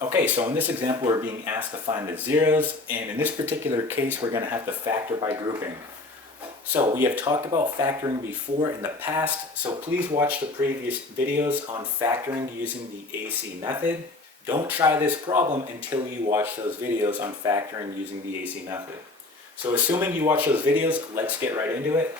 Okay, so in this example we're being asked to find the zeros, and in this particular case we're going to have to factor by grouping. So we have talked about factoring before in the past, so please watch the previous videos on factoring using the AC method. Don't try this problem until you watch those videos on factoring using the AC method. So assuming you watch those videos, let's get right into it.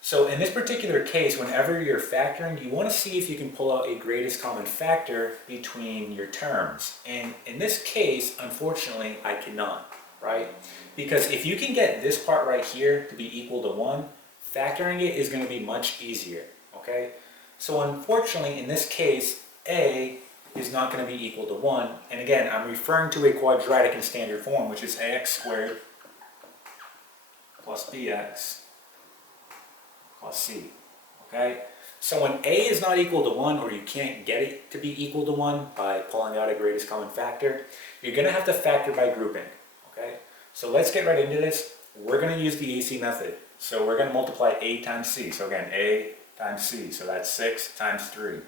So in this particular case, whenever you're factoring, you want to see if you can pull out a greatest common factor between your terms. And in this case, unfortunately, I cannot, right? Because if you can get this part right here to be equal to 1, factoring it is going to be much easier, okay? So unfortunately, in this case, A is not going to be equal to 1. And again, I'm referring to a quadratic in standard form, which is ax squared plus bx plus c, okay? So when A is not equal to 1, or you can't get it to be equal to 1 by pulling out a greatest common factor, you're going to have to factor by grouping, okay? So let's get right into this. We're going to use the AC method. So we're going to multiply A times C. So again, A times C, so that's 6 times 3.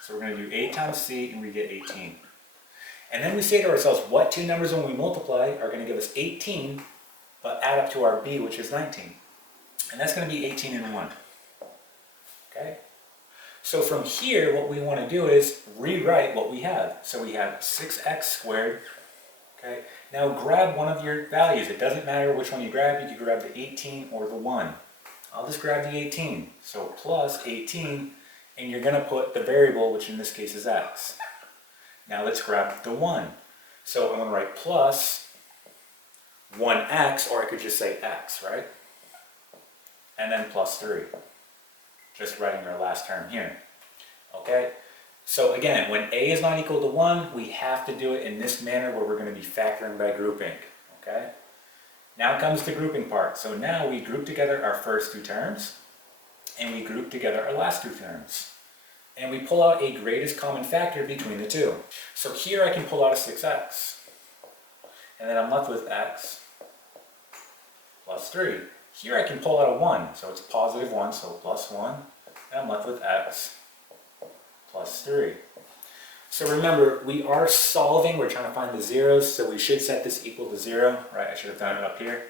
So we're going to do A times C and we get 18. And then we say to ourselves, what two numbers when we multiply are going to give us 18, but add up to our B, which is 19. And that's going to be 18 and 1. Okay? So from here, what we want to do is rewrite what we have. So we have 6x squared. Okay? Now grab one of your values. It doesn't matter which one you grab. You can grab the 18 or the 1. I'll just grab the 18. So plus 18, and you're going to put the variable, which in this case is x. Now let's grab the 1. So I'm going to write plus 1x, or I could just say x, right? And then plus 3. Just writing our last term here. Okay? So again, when A is not equal to 1, we have to do it in this manner where we're going to be factoring by grouping. Okay? Now comes the grouping part. So now we group together our first two terms, and we group together our last two terms. And we pull out a greatest common factor between the two. So here I can pull out a 6x. And then I'm left with x plus 3. Here I can pull out a 1, so it's positive 1, so plus 1, and I'm left with x plus 3. So remember, we are solving, we're trying to find the zeros, so we should set this equal to 0, right? I should have done it up here.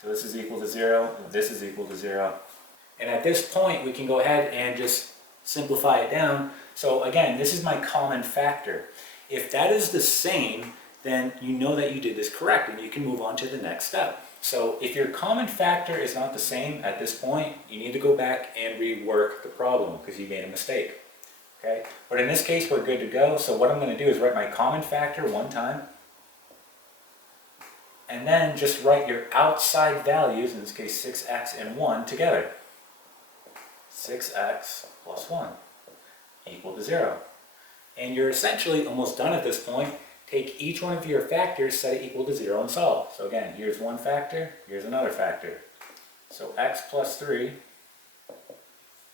So this is equal to 0, this is equal to 0. And at this point, we can go ahead and just simplify it down. So again, this is my common factor. If that is the same, then you know that you did this correct, and you can move on to the next step. So if your common factor is not the same at this point, you need to go back and rework the problem because you made a mistake. Okay? But in this case, we're good to go. So what I'm going to do is write my common factor one time, and then just write your outside values, in this case 6x and 1, together. 6x plus 1 equal to 0. And you're essentially almost done at this point. Take each one of your factors, set it equal to 0, and solve. So again, here's one factor, here's another factor. So x plus 3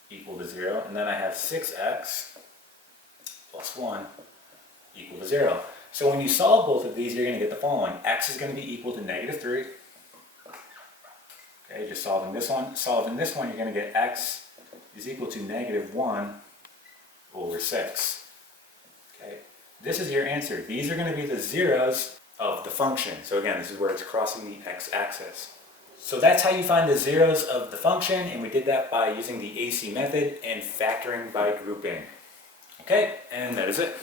equal to 0, and then I have 6x plus 1 equal to 0. So when you solve both of these, you're going to get the following. X is going to be equal to negative 3. Okay, just solving this one. Solving this one, you're going to get x is equal to negative 1 over 6. Okay. This is your answer. These are going to be the zeros of the function. So again, this is where it's crossing the x-axis. So that's how you find the zeros of the function, and we did that by using the AC method and factoring by grouping. Okay, and that is it.